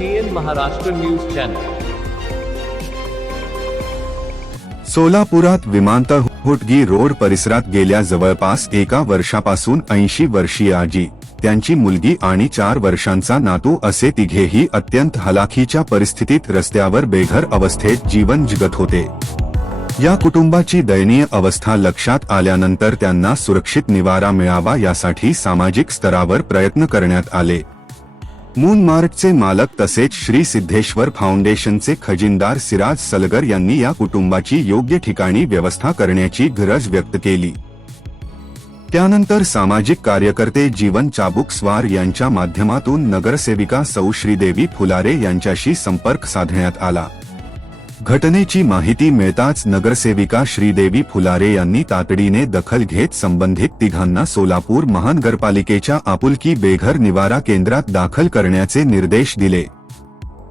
TN Maharashtra news channel. सोलापुरात विमानतळ Hotgi road परिसरात गेल्या जवळपास एका वर्षापासून 80 वर्षीय आजी, त्यांची मुलगी आणि 4 वर्षांचा नातू असे तिघेही अत्यंत हलाखीच्या परिस्थितीत रस्त्यावर बेघर अवस्थेत जीवन जगत होते. या कुटुंबाची दयनीय अवस्था लक्षात आल्यानंतर त्यांना सुरक्षित निवारा मिळावा यासाठी सामाजिक स्तरावर प्रयत्न करण्यात आले. मूनमार्टचे मालक तसेच श्री सिद्धेश्वर फाउंडेशनचे खजिनदार सिराज सलगर यांनी या कुटुंबाची योग्य ठिकाणी व्यवस्था करण्याची गरज व्यक्त केली. त्यानंतर सामाजिक कार्यकर्ते जीवन चाबुकस्वार यांच्या माध्यमातून नगरसेविका सौ श्रीदेवी फुलारे यांच्याशी संपर्क साधण्यात आला. घटनेची माहिती मिळताच नगरसेविका श्रीदेवी फुलारे यांनी तातडीने दखल घेत संबंधित तिघांना सोलापूर महानगरपालिकेच्या आपुलकी बेघर निवारा केंद्रात दाखल करण्याचे निर्देश दिले.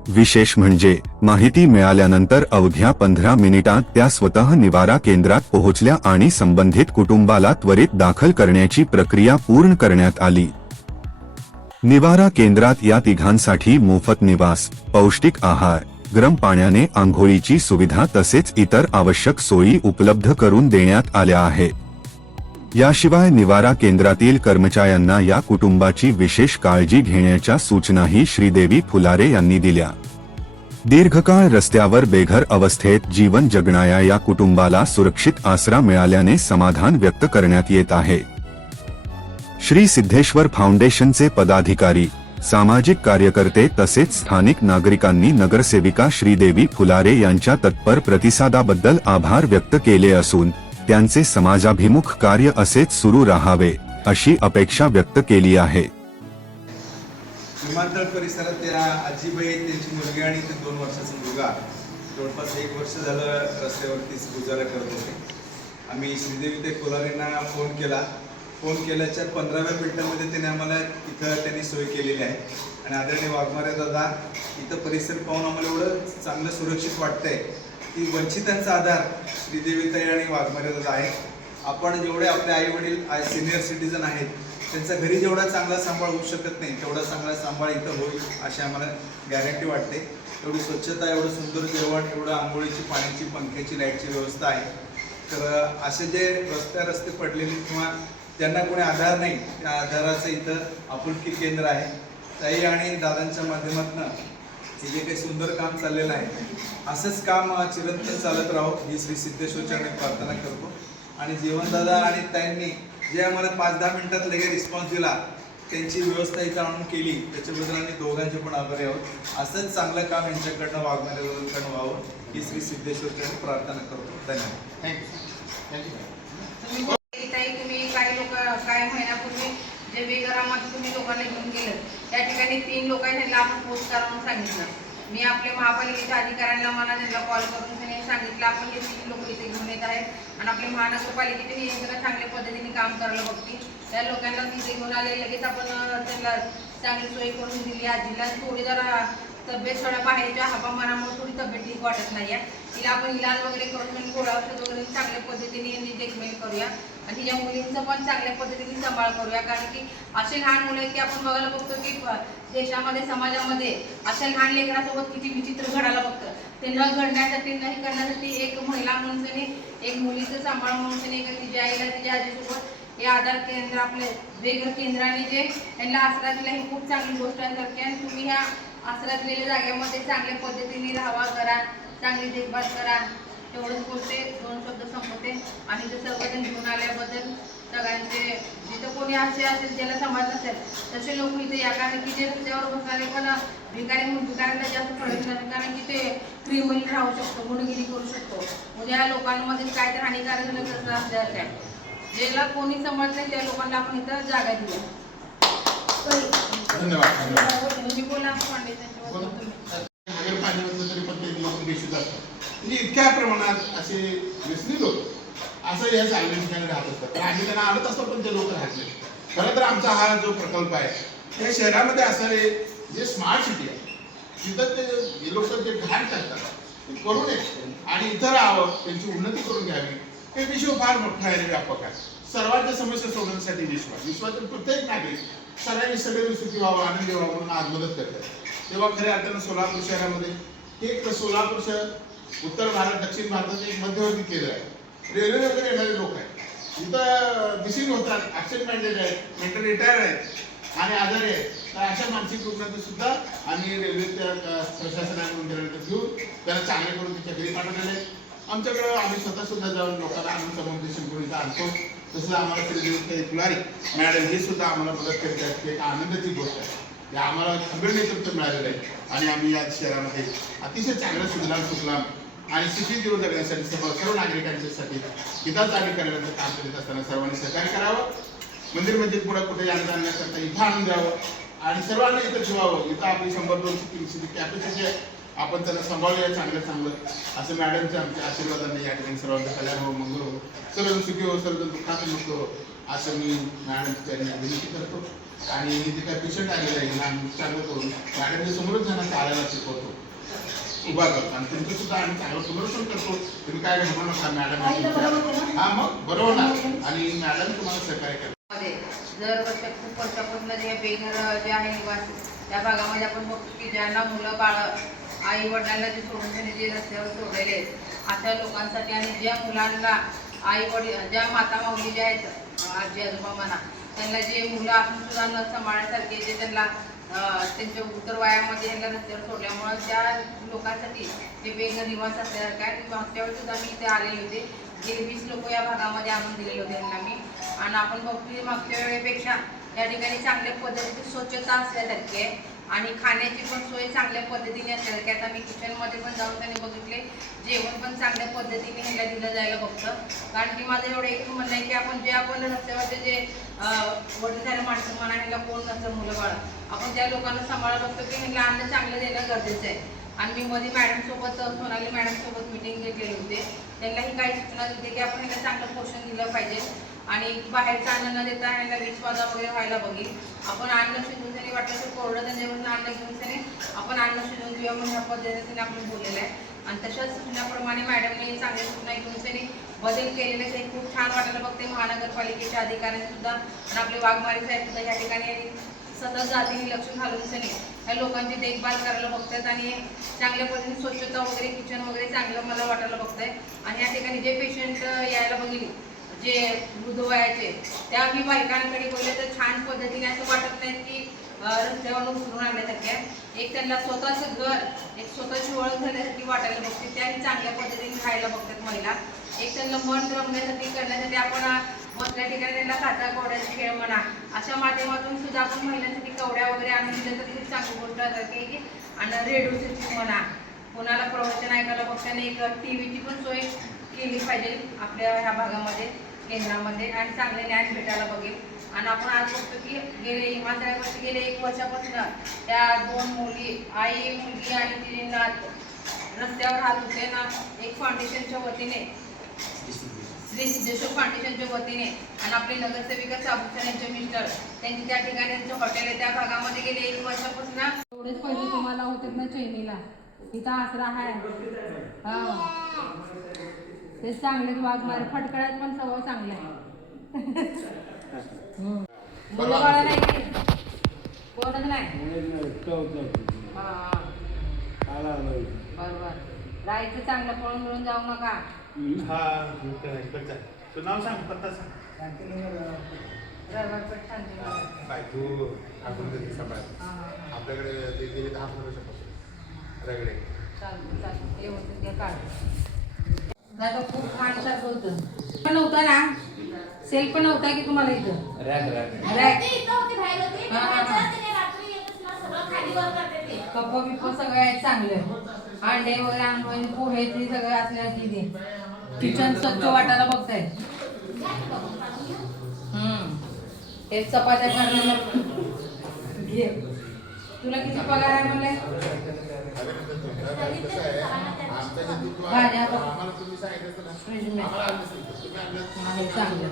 विशेष म्हणजे माहिती मिळाल्यानंतर अवघ्या 15 मिनिटांत त्या स्वतः निवारा केंद्रात पोहोचल्या आणि संबंधित कुटुंबाला त्वरित दाखल करण्याची प्रक्रिया पूर्ण करण्यात आली. निवारा केंद्रात या तिघांसाठी मोफत निवास, पौष्टिक आहार, गरम पाण्याने आंघोळीची सुविधा तसेच इतर आवश्यक सोयी उपलब्ध करून देण्यात आल्या आहेत. याशिवाय निवारा केंद्रातील कर्मचाऱ्यांना या कुटुंबाची विशेष काळजी घेण्याच्या सूचनाही श्रीदेवी फुलारे यांनी दिल्या. दीर्घकाळ रस्त्यावर बेघर अवस्थेत जीवन जगणाऱ्या या कुटुंबाला सुरक्षित आसरा मिळाल्याने समाधान व्यक्त करण्यात येत आहे. श्री सिद्धेश्वर फाउंडेशनचे पदाधिकारी, सामाजिक कार्यकर्ते तसेच स्थानिक नागरिकांनी नगरसेविका श्रीदेवी फुलारे यांच्या तत्पर प्रतिसादाबद्दल आभार व्यक्त केले असून त्यांचे समाजाभिमुख कार्य असेच सुरू राहावे अशी अपेक्षा व्यक्त केली आहे. विमानतळ परिसरात त्या आजीबाई, त्यांची मुलगी आणि ते 2 वर्षाचा मुलगा जवळपास 1 वर्ष झालं रस्त्यावरतीच गुजारा करत होते. आम्ही श्रीदेवी ते फुलारेंना फोन केल्याच्या 15व्या मिनिटामध्ये त्यांनी आम्हाला इथं त्यांनी सोय केलेली आहे. आणि आदरणीय वाघमारे दादा, इथं परिसर पाहून आम्हाला एवढं चांगलं सुरक्षित वाटतंय की वंचितांचा आधार श्रीदेवीताई आणि वाघमारे दादा आहे. आपण जेवढे आपले आई वडील सिनियर सिटीजन आहेत त्यांचा घरी जेवढा चांगला सांभाळ होऊ शकत नाही तेवढा चांगला सांभाळ इथं होईल अशी आम्हाला गॅरंटी वाटते. एवढी स्वच्छता, एवढं सुंदर जेवण, एवढं आंघोळीची, पाण्याची, पंख्याची, लाईटची व्यवस्था आहे. तर असे जे रस्ते पडलेले किंवा ज्यांना कोणी आधार नाही त्या आधाराचं इथं आपुलकी केंद्र आहे. ताई आणि दादांच्या माध्यमातून हे जे काही सुंदर काम चाललेलं आहे असंच काम चिरंतन चालत राहो ही श्री सिद्धेश्वरच्या प्रार्थना करतो. आणि जीवनदादा आणि ताईंनी जे आम्हाला 5-10 मिनिटात लगेच रिस्पॉन्स दिला, त्यांची व्यवस्था इथं आणून केली, त्याच्याबद्दल आम्ही दोघांचे पण आभारी आहोत. असंच चांगलं काम यांच्याकडनं वाघमारेकडनं व्हावं ही श्री सिद्धेश्वरच्या प्रार्थना करतो. धन्यवाद. थँक्यू. तुम्ही काही लोक काही महिन्यापूर्वी जे बेघरामध्ये तुम्ही लोकांना घेऊन गेलं त्या ठिकाणी 3 लोक आहेत, त्यांना आपण पोस्ट करा म्हणून सांगितलं. मी आपल्या महापालिकेच्या अधिकाऱ्यांना त्यांना कॉल करून त्यांनी सांगितलं आपण हे 3 लोक इथे घेऊन येत आहेत आणि आपल्या महानगरपालिकेचे हे जरा चांगल्या पद्धतीने काम करायला बघतील. त्या लोकांना तिथे घेऊन आले, लगेच आपण त्यांना चांगली सोय करून दिली. आजीला थोडी जरा तब्येत थोड्या बाहेरच्या हवामानामुळे थोडी तब्येत ठीक वाटत नाही आहे. तिला आपण इलाज वगैरे करून गोळ्या औषध वगैरे चांगल्या पद्धतीने देखभाल करूया आणि तिच्या मुलींचं पण चांगल्या पद्धतीने सांभाळ करूया. कारण की असे लहान मुलं आहेत की आपण बघायला बघतो की देशामध्ये, समाजामध्ये अशा लहान लेकरांसोबत किती विचित्र घडायला बघतं. ते न घडण्यासाठी, नाही करण्यासाठी एक महिला म्हणून त्यांनी, एक मुलीचं सांभाळ म्हणून त्यांनी तिच्या आईला, तिच्या आजीसोबत हे आधार केंद्र, आपले बेघर केंद्राने जे यांना आसरा दिला ही खूप चांगली गोष्ट आहे. आणि तुम्ही ह्या आसरा दिलेल्या जागेमध्ये चांगल्या पद्धतीने राहावा, करा, चांगली देखभाल करा. तेवढंच बोलते, 2 शब्द संपवते. आणि ते सर्वजण घेऊन आल्याबद्दल सगळ्यांचे, जिथं कोणी असे असेल ज्याला समाज नसेल तसे लोक इथे या. कारण की जे रस्त्यावर बसणारे पण भिकाऱ्यांना जास्त फरक नाही. कारण की ते फ्रीमध्ये राहू शकतो, गुणगिरी करू शकतो. उद्या या लोकांमध्ये काय तर हानिकारक झालं तसं असल्यावर काय, ज्याला कोणी समज नाही त्या लोकांना आपण इथं जागा दिली. धन्यवाद. तुम्ही बोला. म्हणजे इतक्या प्रमाणात असे व्यसनी लोक असं या चांगल्या ठिकाणी राहत असतात. तर आम्ही त्यांना आणत असतो पण ते लोक राहत नाही. खरं तर आमचा हा जो प्रकल्प आहे या शहरामध्ये असणारे जे स्मार्ट सिटी आहे तिथं ते लोक जे घाण करतात ते करू नये आणि इथं राहावं, त्यांची उन्नती करून घ्यावी. हे विश्व फार मोठा आहे, व्यापक आहे. सर्वांच्या समस्या सोडवण्यासाठी विश्वातील प्रत्येक नागरिक सगळ्यांनी सगळे सुखी व्हावं, आनंदी व्हावं म्हणून आज मदत करतात. तेव्हा खऱ्या अर्थानं सोलापूर शहरामध्ये हे एक सोलापूर शहर उत्तर भारत दक्षिण भारताचं एक मध्यवर्ती केंद्र आहे. रेल्वे वगैरे येणारे लोक आहेत, इथं मिसिंग होतात, ॲक्सिडेंटेड आहेत, मेंटल रिटायर आहेत आणि आजारी आहेत. तर अशा मानसिक रुग्णांचं सुद्धा आम्ही रेल्वेच्या प्रशासनाकडून घेऊन त्याला चांगले करून त्याच्या घरी पाठवलेले आहेत. आमच्याकडे आम्ही स्वतः सुद्धा जाऊन लोकांना आनंद समुपदेशन करून इथं आणतो. तसं आम्हाला श्रीदेवी कुलारी मॅडम हे सुद्धा आम्हाला मदत करतात. ही एक आनंदाची गोष्ट आहे. हे आम्हाला खंबीर नेतृत्व मिळालेलं आहे आणि आम्ही या शहरामध्ये अतिशय चांगलं सुजलाम आणि सुखी जीवन जगण्यासाठी सर्व नागरिकांच्यासाठी हिताचारी करण्याचं काम करीत असताना सर्वांनी सहकार्य करावं. मंदिर म्हणजे पुढे कुठे आणून आणण्याकरता इथं आणून द्यावं आणि सर्वांना इथं ठेवावं. इथं आपली 100-200 कॅपॅसिटी आहे. आपण त्यांना सांभाळूया चांगलं असं मॅडमच्या आमच्या आशीर्वादाने या ठिकाणी सर्वांचं कल्याण हो, मंगल हो, सर्वजण सुखी हो, सर्वजण दुःखात मुक्त हो असं मी मॅडमच्या विनंती करतो. आणि जे काय पेशंट आलेलं आहे आम्ही चांगलं करून मॅडमच्या समोरच त्यांना चालायला शिकवतो, उभा करतो आणि तुमचं सुद्धा आम्ही चांगलं पुनर्वसन करतो. तुम्ही काय घडवू नका मॅडम. हा मग बरोबर ना. आणि मॅडम तुम्हाला सहकार्य करतो. जर खूप वर्षापासून जे बेघर जे आहे निवासी त्या भागामध्ये आपण बघतो की ज्यांना मुलं बाळ आई वडिलांना जे सोडून त्यांनी जे रस्त्यावर सोडलेले आहेत अशा लोकांसाठी आणि ज्या मुलांना आई वडील ज्या माता माऊली ज्या आहेत आजी आजोबा म्हणा त्यांना जे मुलं असून सुद्धा न सांभाळण्यासारखे जे त्यांना त्यांच्या उत्तरवयामध्ये यांना रस्त्यावर सोडल्यामुळं त्या लोकांसाठी जे बेघर निवास असल्यासारखं आहे. मागच्या वेळी सुद्धा मी इथे आलेले होते. गेले 20 लोक या भागामध्ये आणून दिलेले होते त्यांना मी. आणि आपण बघतो मागच्या वेळेपेक्षा या ठिकाणी चांगल्या पद्धतीची स्वच्छता असल्यासारखी आहे आणि खाण्याची पण सोय चांगल्या पद्धतीने असल्यासारखी. आता मी किचनमध्ये पण जाऊन त्यांनी बघितले जेवण पण चांगल्या पद्धतीने ह्याला दिलं जायला बघतं. कारण की माझं एवढं एक म्हणणं आहे की आपण रस्त्यावरचे जे वडीलधाऱ्या माणसं म्हणा ह्याला कोण नसतं मुलं बाळ आपण त्या लोकांना सांभाळा बघतो की ह्याला अन्न चांगलं देणं गरजेचं आहे. आणि मी मध्ये मॅडमसोबत सोनाली मॅडमसोबत मिटिंग घेतलेली होते. त्यांनाही काही सूचना दिली की आपण ह्याला चांगलं पोषण दिलं पाहिजे आणि बाहेरचं अन्न न देता ह्याला विषबाधा वगैरे व्हायला बघेल. आपण अन्न शिजवून त्यांनी वाटलं तर कोरडं त्यांच्यावरून अन्न घेऊन त्याने आपण अन्न शिजवून घेऊया म्हणून ह्या पद्धतीने आपण बोललेलं आहे. आणि तशाच सूचनाप्रमाणे मॅडमने चांगल्या सूचना घेऊन त्यांनी बदल केलेले ते खूप छान वाटायला बघते. महानगरपालिकेच्या अधिकाऱ्यांनी सुद्धा आणि आपले वाघमारे साहेब सुद्धा या ठिकाणी सतत जातीने लक्ष घालून त्यांनी ह्या लोकांची देखभाल करायला बघतात आणि चांगल्या पद्धतीने स्वच्छता वगैरे किचन वगैरे चांगलं मला वाटायला बघतंय. आणि या ठिकाणी जे पेशंट यायला बघितले जे वृद्ध वयाचे त्या मी बायकांकडे बोलले तर छान पद्धतीने असं वाटत नाही की रस्त्यावरून उचलून आणण्यासारखे एक त्यांना स्वतःचं घर एक स्वतःची ओळख झाल्यासाठी वाटायला बघते. त्याही चांगल्या पद्धतीने खायला बघतात महिला. एक त्यांना मन रमण्यासाठी करण्यासाठी आपण बसल्या ठिकाणी त्यांना काचा कवड्याचे खेळ म्हणा अशा माध्यमातून सुद्धा आपण महिलांसाठी कवड्या वगैरे आणून दिल्या तर खूप चांगली गोष्ट असते की आणि रेडिओ सिस्टीम म्हणा कोणाला प्रवचन ऐकायला बघताना एक TV ची पण सोय केली पाहिजे आपल्या ह्या भागामध्ये केंद्रामध्ये आणि चांगले ज्ञान भेटायला बघेल. आणि आपण आज बघतो की गेले 1 वर्षापासून त्या 2 मुली आई मुलगी आणि तिची नात रस्त्यावर राहत होते ना. एक फाउंडेशनच्या वतीने श्री सिद्धेश्वर फाउंडेशनच्या वतीने आणि आपले नगरसेविका साबुसर यांचे मिस्टर त्यांची त्या ठिकाणी त्यांचं हॉटेल आहे त्या भागामध्ये गेले 1 वर्षापासून एवढेच पैसे तुम्हाला होते ना चैनीला इथं आसरा आहे. ते चांगलेच वाघ मारे फटकळ्यात पण स्वभाव चांगला आहे. मुलं बाळा नाही की कोणच नाही बरोबर राहायचं चांगलं पळून मिळून जाऊ नका. तू नाव सांग पत्ता सांग. रविवारपेठ शांती आपल्याकडे गेले 10 वर्षापासून रगडे चालतं व्यवस्थित घ्या काढ आता खूप माणसाचं होतं पण नव्हता ना सेल पण नव्हता की तुम्हाला इथं रॅक कप बिप सगळे आहेत चांगले अंडे वगैरे आणून पोहे ते सगळे असल्याची ते किचन स्वच्छ वाटायला बघताय. ते चपात्या करण्याला घे तुला किती पगार आहे म्हणले भाज्या चांगलं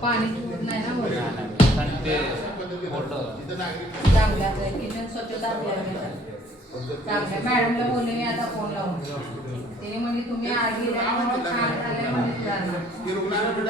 पाणी नाही ना चांगलं किचन स्वच्छता चांगल्या मॅडमला बोलले मी आता फोन लावून तिने म्हणजे तुम्ही आधी छान झाले म्हणजे